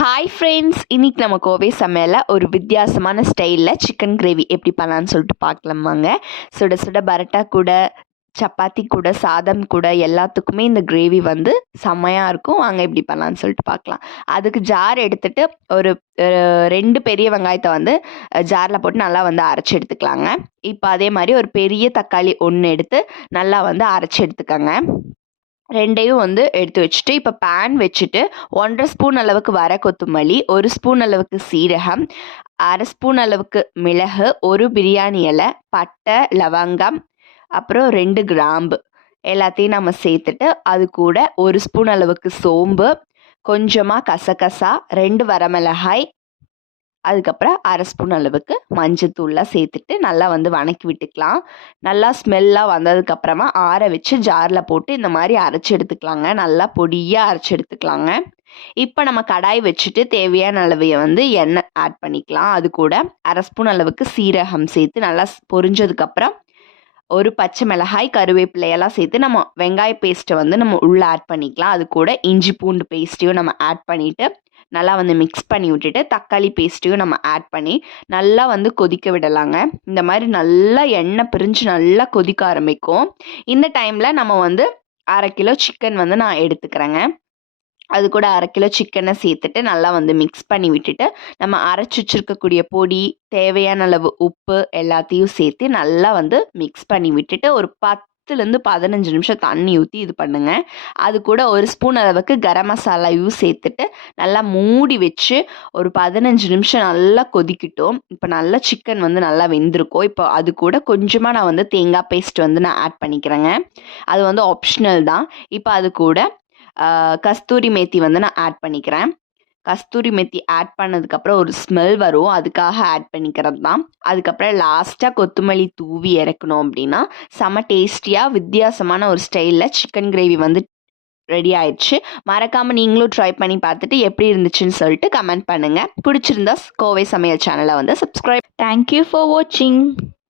Hi friends, இன்னைக்கு நம்ம கோவை சமையலில் ஒரு வித்தியாசமான ஸ்டைலில் சிக்கன் கிரேவி எப்படி பண்ணலான்னு சொல்லிட்டு பார்க்கலாமாங்க. சுட சுட பரோட்டா கூட, சப்பாத்தி கூட, சாதம் கூட எல்லாத்துக்குமே இந்த கிரேவி வந்து செம்மையாக இருக்கும். வாங்க எப்படி பண்ணலான்னு சொல்லிட்டு பார்க்கலாம். அதுக்கு ஜார் எடுத்துகிட்டு ஒரு 2 பெரிய வெங்காயத்தை வந்து ஜாரில் போட்டு நல்லா வந்து அரைச்சி எடுத்துக்கலாங்க. இப்போ அதே மாதிரி ஒரு பெரிய தக்காளி 1 எடுத்து நல்லா வந்து அரைச்சி எடுத்துக்கோங்க. 2யும் வந்து எடுத்து வச்சுட்டு, இப்போ பேன் வச்சுட்டு 1½ ஸ்பூன் அளவுக்கு வர கொத்தமல்லி, 1 ஸ்பூன் அளவுக்கு சீரகம், 1/2 ஸ்பூன் அளவுக்கு மிளகு, 1 பிரியாணி இலை, பட்டை, லவங்கம், அப்புறம் 2 கிராம்பு எல்லாத்தையும் நம்ம சேர்த்துட்டு, அது கூட 1 ஸ்பூன் அளவுக்கு சோம்பு, கொஞ்சமாக கசகசா, 2 வரமிளகாய், அதுக்கப்புறம் 1/2 ஸ்பூன் அளவுக்கு மஞ்சத்தூள்லாம் சேர்த்துட்டு நல்லா வந்து வணக்கி விட்டுக்கலாம். நல்லா ஸ்மெல்லாக வந்ததுக்கப்புறமா ஆற வச்சு ஜாரில் போட்டு இந்த மாதிரி அரைச்சி எடுத்துக்கலாங்க. நல்லா பொடியாக அரைச்சி எடுத்துக்கலாங்க. இப்போ நம்ம கடாய் வச்சுட்டு தேவையான அளவையை வந்து எண்ணெய் ஆட் பண்ணிக்கலாம். அது கூட 1/2 ஸ்பூன் அளவுக்கு சீரகம் சேர்த்து நல்லா பொரிஞ்சதுக்கப்புறம் ஒரு பச்சை மிளகாய், கருவேப்பிலையெல்லாம் சேர்த்து நம்ம வெங்காய பேஸ்ட்டை வந்து நம்ம உள்ளே ஆட் பண்ணிக்கலாம். அது கூட இஞ்சி பூண்டு பேஸ்ட்டையும் நம்ம ஆட் பண்ணிவிட்டு நல்லா வந்து மிக்ஸ் பண்ணி விட்டுட்டு தக்காளி பேஸ்ட்டையும் நம்ம ஆட் பண்ணி நல்லா வந்து கொதிக்க விடலாங்க. இந்த மாதிரி நல்லா எண்ணெய் பிரிஞ்சு நல்லா கொதிக்க ஆரம்பிக்கும். இந்த டைமில் நம்ம வந்து 1/2 கிலோ சிக்கன் வந்து நான் எடுத்துக்கிறேங்க. அது கூட 1/2 கிலோ சிக்கனை சேர்த்துட்டு நல்லா வந்து மிக்ஸ் பண்ணி விட்டுட்டு நம்ம அரைச்சி வச்சிருக்கக்கூடிய பொடி, தேவையான அளவு உப்பு எல்லாத்தையும் சேர்த்து நல்லா வந்து மிக்ஸ் பண்ணி விட்டுட்டு ஒரு 10லேருந்து 15 நிமிஷம் தண்ணி ஊற்றி இது பண்ணுங்க. அது கூட 1 ஸ்பூன் அளவுக்கு கரம் மசாலாவையும் சேர்த்துட்டு நல்லா மூடி வச்சு ஒரு 15 நிமிஷம் நல்லா கொதிக்கட்டும். இப்போ நல்லா சிக்கன் வந்து நல்லா வெந்திருக்கும். இப்போ அது கூட கொஞ்சமாக நான் வந்து தேங்காய் பேஸ்ட் வந்து நான் ஆட் பண்ணிக்கிறேங்க. அது வந்து ஆப்ஷனல் தான். இப்போ அது கூட கஸ்தூரி மேத்தி வந்து நான் ஆட் பண்ணிக்கிறேன். கஸ்தூரி மெத்தி ஆட் பண்ணதுக்கப்புறம் ஒரு ஸ்மெல் வரும், அதுக்காக ஆட் பண்ணிக்கிறது தான். அதுக்கப்புறம் லாஸ்ட்டாக கொத்தமல்லி தூவி இறக்கணும் அப்படின்னா செம டேஸ்டியாக வித்தியாசமான ஒரு ஸ்டைலில் சிக்கன் கிரேவி வந்து ரெடி ஆயிடுச்சு. மறக்காமல் நீங்களும் ட்ரை பண்ணி பார்த்துட்டு எப்படி இருந்துச்சுன்னு சொல்லிட்டு கமெண்ட் பண்ணுங்கள். பிடிச்சிருந்தா கோவை சமையல் சேனலை வந்து subscribe. Thank you for watching.